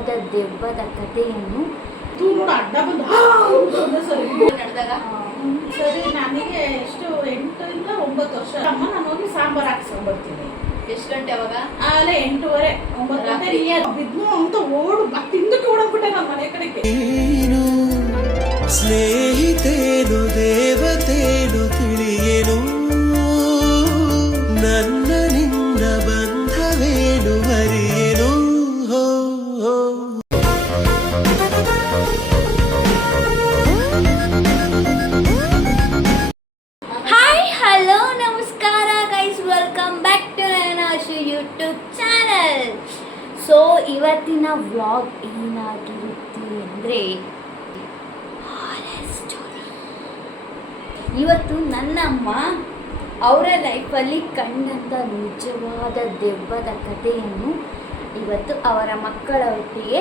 ನಿಜವಾದ ದೆವ್ವದ ಕಥೆಯನ್ನು ಅಡ್ಡ ಬಂದು ನಡೆದಾಗ ಸರಿ ನನಗೆ ಎಷ್ಟು 8 ಇಂದ 9 ವರ್ಷ ಅಮ್ಮ ನಾನು ಹೋಗಿ ಸಾಂಬಾರು ಹಾಕ್ಸ್ಕೊಂಡ್ ಬರ್ತೀನಿ. ಎಷ್ಟು ಗಂಟೆ ಅವಾಗ? ಅಲ್ಲೇ 8:30 9 ಗಂಟೆ ಬಿದ್ನು ಅಂತ ಓಡು ಮತ್ತೆ ಹಿಂದಕ್ಕೆ ಓಡೋಗ್ಬಿಟ್ಟೆ ನಮ್ಮ ಮನೆ ಕಡೆಗೆ. ಸ್ನೇಹಿತೇನು ದೇವತೇನು ತಿಳಿಯೇನು ನನ್ನ ನಿನ್ನ ಬಂಧವೇನು ಅರಿಯೇನು. ಹಾಯ್ ಹಲೋ ನಮಸ್ಕಾರ guys, welcome back to Nayanashu YouTube channel. So ಇವತ್ತಿನ ವ್ಲಾಗ್ ಏನಾಗಿರುತ್ತೆ ಅಂದರೆ ಇವತ್ತು ನನ್ನಮ್ಮ ಅವರ ಲೈಫಲ್ಲಿ ಕಂಡಂಥ ನಿಜವಾದ ದೆವ್ವದ ಕಥೆಯನ್ನು ಇವತ್ತು ಅವರ ಮಕ್ಕಳ ಒಟ್ಟಿಗೆ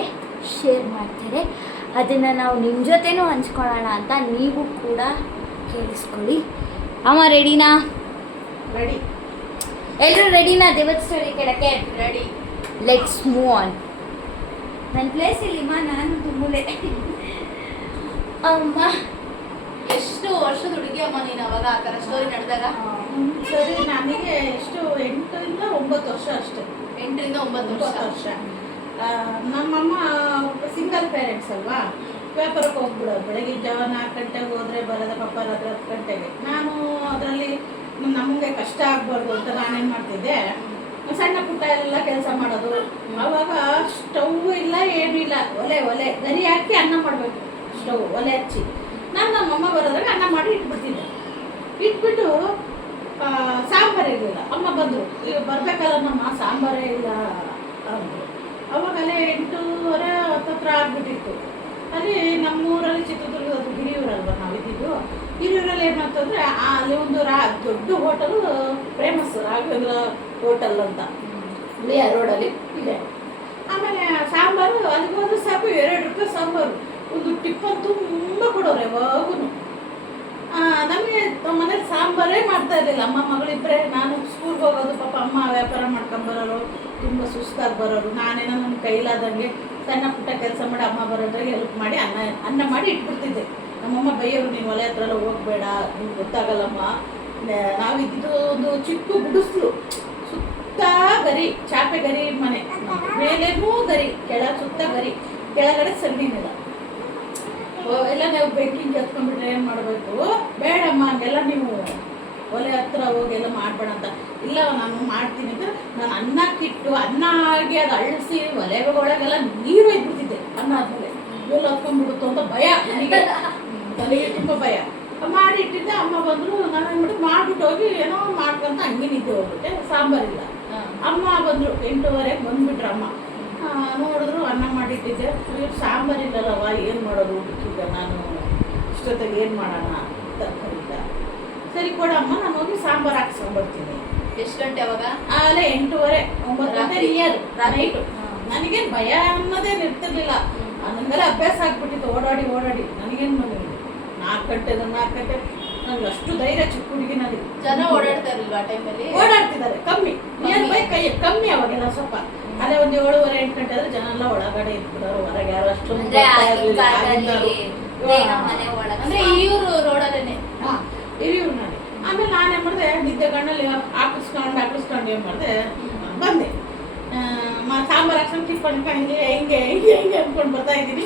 ಶೇರ್ ಮಾಡ್ತಾರೆ. ಅದನ್ನು ನಾವು ನಿಮ್ಮ ಜೊತೆನೂ ಹಂಚ್ಕೊಳ್ಳೋಣ ಅಂತ ನೀವು ಕೂಡ ಕೇಳಿಸ್ಕೊಳ್ಳಿ. ಅಮ್ಮ ರೆಡಿನಾ? ರೆಡಿ. ಎಲ್ಲರೂ ರೆಡಿನಾ? ದೆವ್ವದ ಸ್ಟೋರಿ ಕೇಳಕ್ಕೆ ರೆಡಿ. Let's move on. ನನ್ನ ಪ್ಲೇಸ್ ಇಲ್ಲಿಮ್ಮ, ನಾನು ತುಂಬುಲೆ. ಅಮ್ಮ ಎಷ್ಟು ವರ್ಷದ ಹುಡುಗಿ ಅಮ್ಮ ನೀನು ಅವಾಗ ಆ ಥರ ಸ್ಟೋರಿ ನಡೆದಾಗ? ಸರಿ ನನಗೆ ಎಷ್ಟು 8 ಇಂದ 9 ವರ್ಷ ಅಷ್ಟೇ. 8 ರಿಂದ 9 ವರ್ಷ. ನಮ್ಮಮ್ಮ ಸಿಂಗಲ್ ಪೇರೆಂಟ್ಸ್ ಅಲ್ವಾ, ವ್ಯಾಪಾರಕ್ಕೆ ಹೋಗ್ಬಿಡೋದು. ಬೆಳಗ್ಗೆ ಜಾವ 4 ಗಂಟೆಗೆ ಹೋದ್ರೆ ಬರೋದ ಪಾಪ ರಾತ್ರಿ 10 ಗಂಟೆಗೆ. ನಾನು ಅದರಲ್ಲಿ ನಮಗೆ ಕಷ್ಟ ಆಗ್ಬಾರ್ದು ಅಂತ ನಾನೇನು ಮಾಡ್ತಿದ್ದೆ, ಸಣ್ಣ ಪುಟ್ಟ ಎಲ್ಲ ಕೆಲಸ ಮಾಡೋದು. ಅವಾಗ ಸ್ಟವ್ ಇಲ್ಲ ಏನೂ ಇಲ್ಲ, ಒಲೆ ಗರಿ ಹಾಕಿ ಅನ್ನ ಮಾಡಬೇಕು. ಸ್ಟವ್ ಒಲೆ ಹಚ್ಚಿ ನಾನು ನಮ್ಮಮ್ಮ ಬರೋದ್ರಾಗ ಅನ್ನ ಮಾಡಿ ಇಟ್ಬಿಡ್ತಿದ್ದೆ. ಇಟ್ಬಿಟ್ಟು ಸಾಂಬಾರು ಇರಲಿಲ್ಲ. ಅಮ್ಮ ಬಂದರು, ಈಗ ಬರ್ಬೇಕಲ್ಲ ನಮ್ಮ ಸಾಂಬಾರೇ ಇಲ್ಲ ಅಂದರು. ಅವಾಗಲೇ 8:30 10 ಆಗ್ಬಿಟ್ಟಿತ್ತು. ಅಲ್ಲಿ ನಮ್ಮೂರಲ್ಲಿ ಚಿತ್ರದುರ್ಗದ ಹಿರಿಯೂರಲ್ವ ನಾವಿದ್ದಿದ್ದು. ಹಿರಿಯೂರಲ್ಲಿ ಏನಾಗ್ತಂದ್ರೆ ಅಲ್ಲಿ ಒಂದು ದೊಡ್ಡ ಹೋಟೆಲು ಫೇಮಸ್, ರಾಘವೇಂದ್ರ ಹೋಟೆಲ್ ಅಂತ ಬಿಳಿಯ ರೋಡಲ್ಲಿ ಇದೆ. ಆಮೇಲೆ ಸಾಂಬಾರು ಅಲ್ಲಿಗೆ ಹೋದ್ರೆ ಸಾಕು 2 ರೂಪಾಯಿ ಸಾಂಬಾರು. ಒಂದು ಟಿಪ್ಪನ್ ತುಂಬ ಕೊಡೋರು ಯಾವಾಗೂ. ನಮಗೆ ಮನೇಲಿ ಸಾಂಬಾರೇ ಮಾಡ್ತಾ ಇರಲಿಲ್ಲ. ಅಮ್ಮ ಮಗಳಿಬ್ಬರೇ, ನಾನು ಸ್ಕೂಲ್ಗೆ ಹೋಗೋದು, ಪಾಪ ಅಮ್ಮ ವ್ಯಾಪಾರ ಮಾಡ್ಕೊಂಬರೋರು, ತುಂಬ ಸುಸ್ತಾಗಿ ಬರೋರು. ನಾನೇನೋ ನಮ್ಮ ಕೈಲಾದಂಗೆ ಸಣ್ಣ ಪುಟ್ಟ ಕೆಲಸ ಮಾಡಿ ಅಮ್ಮ ಬರೋದ್ರಾಗೆ ಹೆಲ್ಪ್ ಮಾಡಿ ಅನ್ನ ಮಾಡಿ ಇಟ್ಬಿಡ್ತಿದ್ದೆ. ನಮ್ಮಮ್ಮ ಬೈಯೋರು, ನೀನು ಒಲೆ ಹತ್ರ ಎಲ್ಲ ಹೋಗಬೇಡ, ನಿಮ್ಗೆ ಗೊತ್ತಾಗಲ್ಲಮ್ಮ. ನಾವಿದ್ದು ಒಂದು ಚಿಕ್ಕ ಗುಡಿಸ್ಲು, ಸುತ್ತ ಗರಿ, ಚಾಪೆ ಗರಿ ಮನೆ, ಮೇಲೇನೂ ಗರಿ, ಕೆಳಗೆ ಸುತ್ತ ಗರಿ, ಕೆಳಗಡೆ ಸಣ್ಣಿನೆಲ್ಲ. ಎಲ್ಲ ನಾವು ಬೆಂಕಿಂಗ್ ಎತ್ಕೊಂಡ್ಬಿಟ್ರೆ ಏನು ಮಾಡಬೇಕು? ಬೇಡಮ್ಮ ಹಂಗೆಲ್ಲ ನೀವು ಒಲೆ ಹತ್ರ ಹೋಗಿ ಎಲ್ಲ ಮಾಡಬೇಡ ಅಂತ. ಇಲ್ಲ ನಾನು ಮಾಡ್ತೀನಿ ಅಂತ ನಾನು ಅನ್ನಕ್ಕಿಟ್ಟು ಅನ್ನ ಆಗಿ ಅದು ಅಳಿಸಿ ಒಲೆ ಒಳಗೆಲ್ಲ ನೀರು ಒಯ್ದ್ಬಿಡ್ತಿದ್ದೆ. ಅನ್ನ ಆದಮೇಲೆ ಎಲ್ಲ ಹತ್ಕೊಂಡ್ಬಿಡುತ್ತೋ ಅಂತ ಭಯ ನನಗೆ, ತಲೆಗೆ ತುಂಬ ಭಯ. ಮಾಡಿ ಇಟ್ಟಿದ್ದೆ. ಅಮ್ಮ ಬಂದರು, ನಾನು ಅಂದ್ಬಿಟ್ಟು ಮಾಡಿಬಿಟ್ಟು ಹೋಗಿ ಏನೋ ಮಾಡ್ಕೊಂತ ಹಂಗೆ ನಿದ್ದೆ ಹೋಗ್ಬಿಟ್ಟೆ. ಸಾಂಬಾರಿಲ್ಲ. ಅಮ್ಮ ಬಂದರು 8:30 ಬಂದುಬಿಟ್ರು. ಅಮ್ಮ ನೋಡಿದ್ರು ಅನ್ನ ಮಾಡಿಟ್ಟಿದ್ದೆ. ಇವ್ರು ಸಾಂಬಾರಿಲ್ಲಲ್ಲವ, ಏನು ಮಾಡೋದು ಊಟಕ್ಕೀಗ, ನಾನು ಇಷ್ಟೊತ್ತಿಗೆ ಏನು ಮಾಡೋಣ ತರಕಾರಿಲ್ಲ. ಸರಿ ಕೊಡಮ್ಮ, ನಾನು ಹೋಗಿ ಸಾಂಬಾರು ಹಾಕ್ಸ್ಕೊಂಡ್ಬರ್ತೀನಿ. ಎಷ್ಟು ಗಂಟೆ ಅವಾಗ? ಅಲ್ಲೇ 8:30 9 ಗಂಟೆ ನೈಟು. ನನಗೇನು ಭಯ ಅನ್ನೋದೇನು ಇರ್ತಿರ್ಲಿಲ್ಲ. ನನಗೆಲ್ಲ ಅಭ್ಯಾಸ ಆಗ್ಬಿಟ್ಟಿತ್ತು ಓಡಾಡಿ. ನನಗೇನು ಬಂದಿಲ್ಲ 4 ಗಂಟೆ ನನಗೆ ಅಷ್ಟು ಧೈರ್ಯ. ಚಿಕ್ಕ ಹುಡುಗಿ ನನಗೆ. ಜನ ಓಡಾಡ್ತಾ ಇರಲಿಲ್ಲ ಆ ಟೈಮಲ್ಲಿ? ಓಡಾಡ್ತಿದ್ದಾರೆ ಕಮ್ಮಿ, ನಿಯರ್ ಬೈ ಕಮ್ಮಿ ಅವಾಗೆಲ್ಲ ಸ್ವಲ್ಪ. ಅದೇ ಒಂದು 7:30 8 ಗಂಟೆ ಆದರೆ ಜನ ಎಲ್ಲ ಒಳಗಡೆ ಇದ್ಬಿಡೋರು, ಹೊರಗೆ ಯಾರು ಅಷ್ಟೊಂದು ಅಂದ್ರೆ ಇವ್ರು ರೋಡಲ್ಲೇನೆ. ಹಿರಿಯೂರು ನಾನು. ಆಮೇಲೆ ನಾನೇನು ಮಾಡಿದೆ, ನಿದ್ದೆ ಗಣ್ಣಲ್ಲಿ ಹಾಕಿಸ್ಕೊಂಡು ಏನು ಮಾಡಿದೆ, ಬಂದೆ. ಸಾಂಬಾರು ಹಾಕ್ಸ್ಕೊಂಡು ಟಿಪ್ಪನ್ ಹಿಂಗೆ ಅಂದ್ಕೊಂಡು ಬರ್ತಾ ಇದ್ದೀನಿ.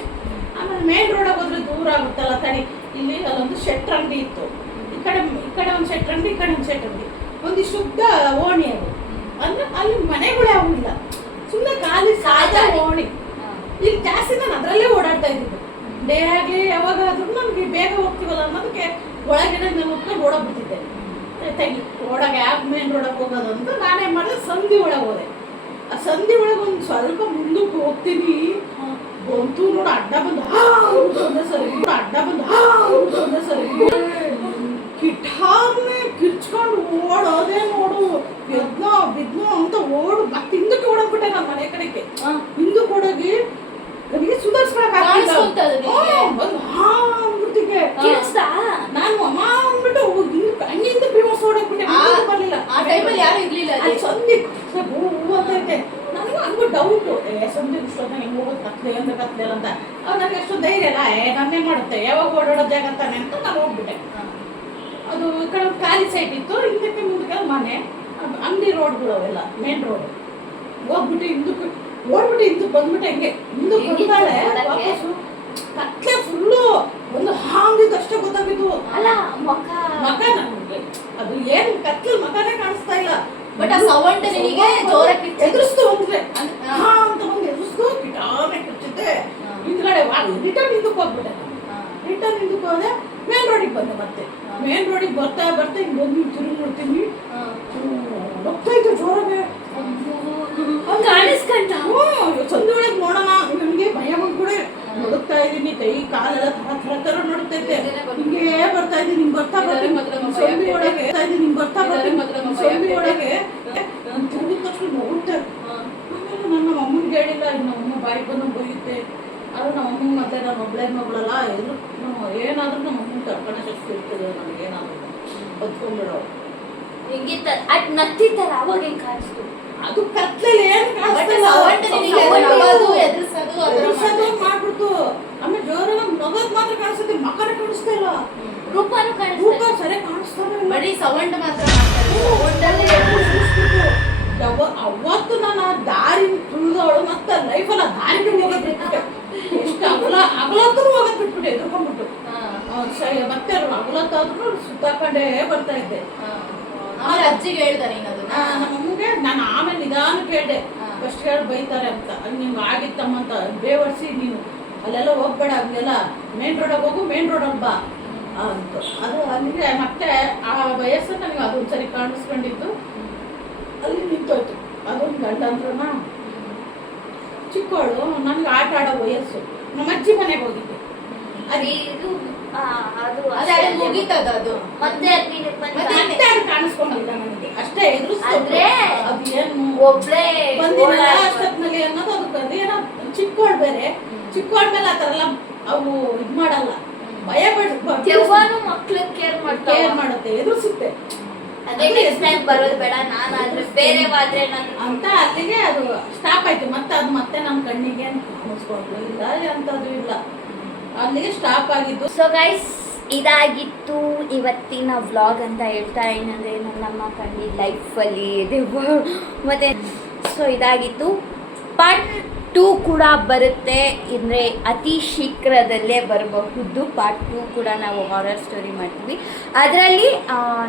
ಆಮೇಲೆ ಮೇನ್ ರೋಡಾಗ ಹೋದ್ರೆ ದೂರ ಆಗುತ್ತಲ್ಲ, ತಡಿ. ಇಲ್ಲಿ ಅಲ್ಲೊಂದು ಶೆಟ್ರ್ ಅಂಗಡಿ ಇತ್ತು. ಈ ಕಡೆ ಒಂದು ಶೆಟ್ರ್ ಅಂಗಡಿ, ಈ ಕಡೆ ಒಂದು ಶೆಟ್ರ್ ಅಂಗಡಿ. ಒಂದಿಷ್ಟು ಉದ್ದ ಓಣಿ ಅದು. ಅಂದ್ರೆ ಅಲ್ಲಿ ಮನೆಗಳೇ ಆಗುದಿಲ್ಲ, ಸುಮ್ಮನೆ ಖಾಲಿ ಸಾದಾ ಓಣಿ. ಇಲ್ಲಿ ಜಾಸ್ತಿ ನಾನು ಅದರಲ್ಲೇ ಓಡಾಡ್ತಾ ಇದ್ದಿದ್ದು. ಡೇ ಆಗಲಿ ಯಾವಾಗಾದ್ರೂ ನನಗೆ ಬೇಗ ಹೋಗ್ತೀವಲ್ಲ ಅನ್ನೋದಕ್ಕೆ ಒಳಗಡೆ ನಾನು ಉಟ್ಕೊಂಡು ಓಡೋಗ್ಬಿಡ್ತಿದ್ದೆ. ತೆಗಿ ಒಳಗೆ ಯಾಕೆ ಮೇನ್ ರೋಡಾಗ ಹೋಗೋದು ಅಂತ ನಾನೇನು ಮಾಡಿದೆ, ಸಂಧಿ ಒಳಗೆ ಹೋದೆ. ಆ ಸಂಧಿ ಒಳಗೆ ಒಂದು ಸ್ವಲ್ಪ ಮುಂದಕ್ಕೆ ಹೋಗ್ತೀನಿ, ಬಂತು ನೋಡು ಅಡ್ಡ ಬಂದು ಸರಿ ಕಿಟ್ಟಾರ್ನೆ ಕಿರ್ಚ್ಕೊಂಡು ಓಡೋದೇ ನೋಡು. ಬಿದ್ನೋ ಅಂತ ಓಡು ಮತ್ತೆ ಹಿಂದಕ್ಕೆ ಓಡೋಗ್ಬಿಟ್ಟೆ ನನ್ನ ಮನೆ ಕಡೆಗೆ. ಹಿಂದಕ್ಕೆ ಓಡೋಗಿ ನನಗೆ ಸುಧಾರಿಸ್ಕೊಳಕ್ಕಾಗ್ತಿಲ್ಲ. ನಾನು ಅಮ್ಮ ಅಂದ್ಬಿಟ್ಟು ಹಂಗಿಂದ ಫೇಮಸ್ ಓಡೋಗ್ಬಿಟ್ಟೆ. ಬರ್ಲಿಲ್ಲ ಆ ಟೈಮಲ್ಲಿ ಯಾರು ಇರ್ಲಿಲ್ಲ. ಸಂಧಿ ಹೂ ಅಂತೈತೆ. ನನಗೂ ಅಂದ್ಬಿಟ್ಟು ಡೌಟು ಸಂಜೆ ಇಷ್ಟೊತ್ತ ಹೆಂಗೆ ಹೋಗೋದು ಕತ್ಲೆ ಅಂದ್ರೆ ಕತ್ಲೆ ಅಂತ ಅವ್ರು ನನಗೆ ಅಷ್ಟು ಧೈರ್ಯ ಅಲ್ಲ ನನ್ನೇ ಮಾಡುತ್ತೆ ಯಾವಾಗ ಓಡಾಡೋ ಜಾಗ ತಾನೆ ಅಂತ ನಾನು ಹೋಗ್ಬಿಟ್ಟೆ. ಅದು ಈ ಕಡೆ ಒಂದು ಖಾಲಿ ಸೈಟ್ ಇತ್ತು, ಹಿಂದಕ್ಕೆ ಮುಂದಕ್ಕೆ ಮನೆ, ಅಂಗಡಿ ರೋಡ್ಗಳು ಅವೆಲ್ಲ ಮೇನ್ ರೋಡ್. ಹೋಗ್ಬಿಟ್ಟು ಹಿಂದಕ್ಕೆ ಓಡ್ಬಿಟ್ಟು ಹಿಂದಕ್ಕೆ ಬಂದ್ಬಿಟ್ಟೆ. ಹಂಗೆ ಹಿಂದಕ್ಕೆ ಬಂದಾಳೆ ವಾಪಸ್ಸು ಕತ್ಲೆ ಫುಲ್ಲು ಒಂದು ಹಾಂಗಿದ್ದಷ್ಟೇ ಗೊತ್ತಾಗಿದ್ದು. ಅಲ್ಲ ಮಕ ನನಗೆ ಅದು ಏನು ಕತ್ಲೆ ಮಕನೇ ಕಾಣಿಸ್ತಾ ಇಲ್ಲ. ಬಟ್ ಆ ಸೌಂಡ್ ನಿನಗೆ ಜೋರಾಗಿ ಎದುರಿಸ್ತು ಅಂದ್ರೆ ಹಾ ಅಂತ ಬಂದು ಎದುರಿಸ್ತು ಗಿಟಾರ್ನೆ ಕಿರ್ಚಿದ್ದೆ. ಹಿಂದ್ಗಡೆ ರಿಟರ್ನ್ ಹಿಂದಕ್ಕೆ ಹೋಗ್ಬಿಟ್ಟೆ. ರಿಟರ್ನ್ ಹಿಂದಕ್ಕೆ ಹೋದೆ, ಮೇನ್ ರೋಡಿಗೆ ಬಂದೆ. ಮತ್ತೆ ಮೇನ್ ರೋಡಿಗೆ ಬರ್ತಾ ಹಿಂಗೆ ಬಂದು ತಿರುಗಿ ನೋಡ್ತೀನಿ, ಹೋಗ್ತಾಯಿತ್ತು ಜೋರಾಗೆ ಕಾಣಿಸ್ಕೊಂಡ. ಸಂಧಿ ಒಳಗೆ ನೋಡೋಣ ನನಗೆ ಭಯ ಬಂದ್ಬಿಡೆ. ನೋಡುತ್ತಾ ಇದ್ದೀನಿ, ಕೈ ಕಾಲೆಲ್ಲ ಥರ ನೋಡುತ್ತೈತೆ. ಹಿಂಗೆ ಬರ್ತಾ ಇದ್ದೀನಿ, ಹಿಂಗೆ ಬರ್ತಾ ಬರ್ತೀನಿ ಸಂಧಿ ಒಳಗೆ ಸಂಧಿ ಒಳಗೆ ತಿರುಗಿದ ತಕ್ಷಣ ನೋಡುತ್ತೆ. ಆಮೇಲೆ ನನ್ನ ಅಮ್ಮನಿಗೆ ಹೇಳಿಲ್ಲ, ಇನ್ನು ಅಮ್ಮ ಬಾಯಿ ಬಂದು ಬೈಯುತ್ತೆ. ಅದು ನಮ್ಮ ಅಮ್ಮನ ಮತ್ತೆ ನಾನು ಒಬ್ಳೆ ಮಗಳಲ್ಲ, ಏನಾದ್ರೂ ನಮ್ಮ ಅಮ್ಮನ ತಡ್ಕೊಂಡ ಶಕ್ತಿ ಇರ್ತದೆ. ನನಗೇನಾದ್ರು ಬದ್ಕೊಂಡ್ಬಿಡೋ ಹಿಂಗಿತ್ತ ಅದ್ ನತ್ತಿತ್ತಾರ ಅವಾಗ ಹೆಂಗ್ ಕಾಣಿಸ್ತು. ಅದು ಕತ್ಲೆಯಲ್ಲಿ ಏನು ಕಾಣಿಸ್ತಿಲ್ಲ, ಎದುರಿಸೋದು ಮಾಡ್ಬಿಡ್ತು. ಆಮೇಲೆ ಜೋರಾಗ ನಗೋದ್ ಮಾತ್ರ ಕಾಣಿಸುತ್ತೆ, ಮಕ್ಕನೇ ಕಾಣಿಸ್ತಾ ಇಲ್ಲ, ರೂಪನೂ ರೂಪ ಕಾಣಿಸ್ತಾ ಸರಿ ಕಾಣಿಸ್ತಾನೆ ಇಲ್ಲ. ಬರೀ ಸೌಂಡ್ ಮಾತ್ರ ಅವತ್ತು ನಾನು ದಾರಿ ತುಳಿದವಳು ಮತ್ತೆ ಲೈಫಲ್ಲಿ ದಾರಿಗೆ ಹೋಗೋದು ಬಿಟ್ಬಿಟ್ಟೆ. ಎಷ್ಟು ಅಗಲತ್ತೂ ಹೋಗೋದು ಬಿಟ್ಬಿಟ್ಟೆ ಎದುರ್ಕೊಂಡ್ಬಿಟ್ಟು. ಮತ್ತೆ ಅಗಲತ್ತಾದ್ರೂ ಸುತ್ತಾಕೊಂಡೇ ಬರ್ತಾ ಇದ್ದೆ. ಅಜ್ಜಿಗೆ ಹೇಳ್ದ ನೀನು ಅದನ್ನ? ನಮ್ಮ ಅಮ್ಮಗೆ ನಾನು ಆಮೇಲೆ ನಿಧಾನ ಕೇಳಿದೆ, ಫಸ್ಟ್ ಹೇಳಿ ಬೈತಾರೆ ಅಂತ. ಅಲ್ಲಿ ನಿಮ್ಗೆ ಆಗಿತ್ತಮ್ಮ ಅಂತ ಬೇವರ್ಸಿ ನೀನು ಅಲ್ಲೆಲ್ಲ ಹೋಗ್ಬೇಡ, ಅಲ್ಲೆಲ್ಲ ಮೇನ್ ರೋಡಾಗ ಹೋಗು, ಮೇನ್ ರೋಡಲ್ಲಿ ಬಾ ಅಂತ. ಅದು ಅಲ್ಲಿಗೆ ಮತ್ತೆ ಆ ವಯಸ್ಸು ನನಗೆ ಅದೊಂದ್ಸರಿ ಕಾಣಿಸ್ಕೊಂಡಿದ್ದು ಅಲ್ಲಿ ನಿಂತೋಯ್ತು. ಅದೊಂದು ಗಂಡಂದ್ರನ ಚಿಕ್ಕವಳು, ನನಗೆ ಆಟ ಆಡೋ ವಯಸ್ಸು. ನಮ್ಮ ಅಜ್ಜಿ ಮನೆಗೆ ಹೋಗಿದ್ದೆ. ಇದು ಅದು ಅದೇ ಮುಗೀತದ ಅದು. ಮತ್ತೆ ಮತ್ತೆ ಅದು ಕಾಣಿಸ್ಕೊಂಡಿಲ್ಲ ನನಗೆ, ಅಷ್ಟೇ ಅಂದ್ರೆ ಅದು ಏನು ಒಬ್ಳೆ ಬಂದಿಲ್ಲ ಅಷ್ಟೊತ್ತಿನಲ್ಲಿ ಅನ್ನೋದು. ಅದು ಅದೇನೋ ಚಿಕ್ಕವಳು ಬೇರೆ, ಚಿಕ್ಕವಳ ಮೇಲೆ ಆ ಥರ ಎಲ್ಲ ಅವು ಇದು ಮಾಡಲ್ಲ, ಭಯ ದೆವ್ವನು ಮಕ್ಳಿಗೆ ಕೇರ್ ಮಾಡುತ್ತೆ, ಎದುರಿಸುತ್ತೆ. ಅದೇ ನೆಕ್ಸ್ಟ್ ಟೈಮ್ ಬರೋದು ಬೇಡ, ನಾನು ಆದ್ರೆ ಬೇರೆ ಆದ್ರೆ ನಾನು ಅಂತ ಅಲ್ಲಿಗೆ ಅದು ಸ್ಟಾಪ್ ಆಯ್ತು. ಮತ್ತೆ ಅದು ಮತ್ತೆ ನಮ್ಮ ಕಣ್ಣಿಗೆ ಕಾಣಿಸ್ಕೊಂಡ್ರು ಇಲ್ಲ ಅಂತದ್ದು ಇಲ್ಲ, ಅಲ್ಲಿಗೆ ಸ್ಟಾಪ್ ಆಗಿದ್ದು. ಸೊ ಗೈಸ್, ಇದಾಗಿತ್ತು ಇವತ್ತಿನ ವ್ಲಾಗ್ ಅಂತ ಹೇಳ್ತಾ. ಏನಂದರೆ ನನ್ನಮ್ಮ ಕಂಡಿದ್ದ ಲೈಫಲ್ಲಿ ದೆವ್ವ ಮತ್ತು ಸೊ ಇದಾಗಿತ್ತು. ಪಾರ್ಟ್ 2 ಕೂಡ ಬರುತ್ತೆ, ಅಂದರೆ ಅತಿ ಶೀಘ್ರದಲ್ಲೇ ಬರಬಹುದು. ಪಾರ್ಟ್ 2 ಕೂಡ ನಾವು ಹಾರರ್ ಸ್ಟೋರಿ ಮಾಡ್ತೀವಿ. ಅದರಲ್ಲಿ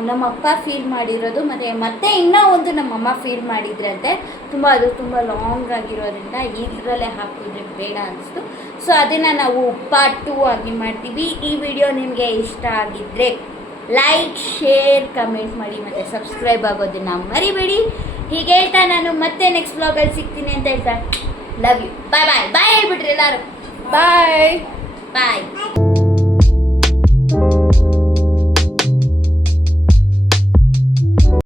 ನಮ್ಮ ಅಪ್ಪ ಫೀಲ್ ಮಾಡಿರೋದು ಮತ್ತೆ ಇನ್ನೂ ಒಂದು ನಮ್ಮಮ್ಮ ಫೀಲ್ ಮಾಡಿದ್ರಂತೆ. ಅದು ತುಂಬ ಲಾಂಗ್ ಆಗಿರೋದ್ರಿಂದ ಇದರಲ್ಲೇ ಹಾಕಿದ್ರೆ ಬೇಡ ಅನಿಸ್ತು. ಸೊ ಅದನ್ನು ನಾವು ಪಾರ್ಟ್ 2 ಆಗಿ ಮಾಡ್ತೀವಿ. ಈ ವಿಡಿಯೋ ನಿಮಗೆ ಇಷ್ಟ ಆಗಿದ್ದರೆ ಲೈಕ್, ಶೇರ್, ಕಮೆಂಟ್ ಮಾಡಿ ಮತ್ತು ಸಬ್ಸ್ಕ್ರೈಬ್ ಆಗೋದನ್ನು ಮರಿಬೇಡಿ. ಹೀಗೆ ಹೇಳ್ತಾ ನಾನು ಮತ್ತೆ ನೆಕ್ಸ್ಟ್ ವ್ಲಾಗಲ್ಲಿ ಸಿಗ್ತೀನಿ ಅಂತ ಹೇಳ್ತಾ, ಲವ್ ಯು, ಬಾಯ್ ಹೇಳ್ಬಿಟ್ರಿ ಎಲ್ಲರೂ, ಬಾಯ್.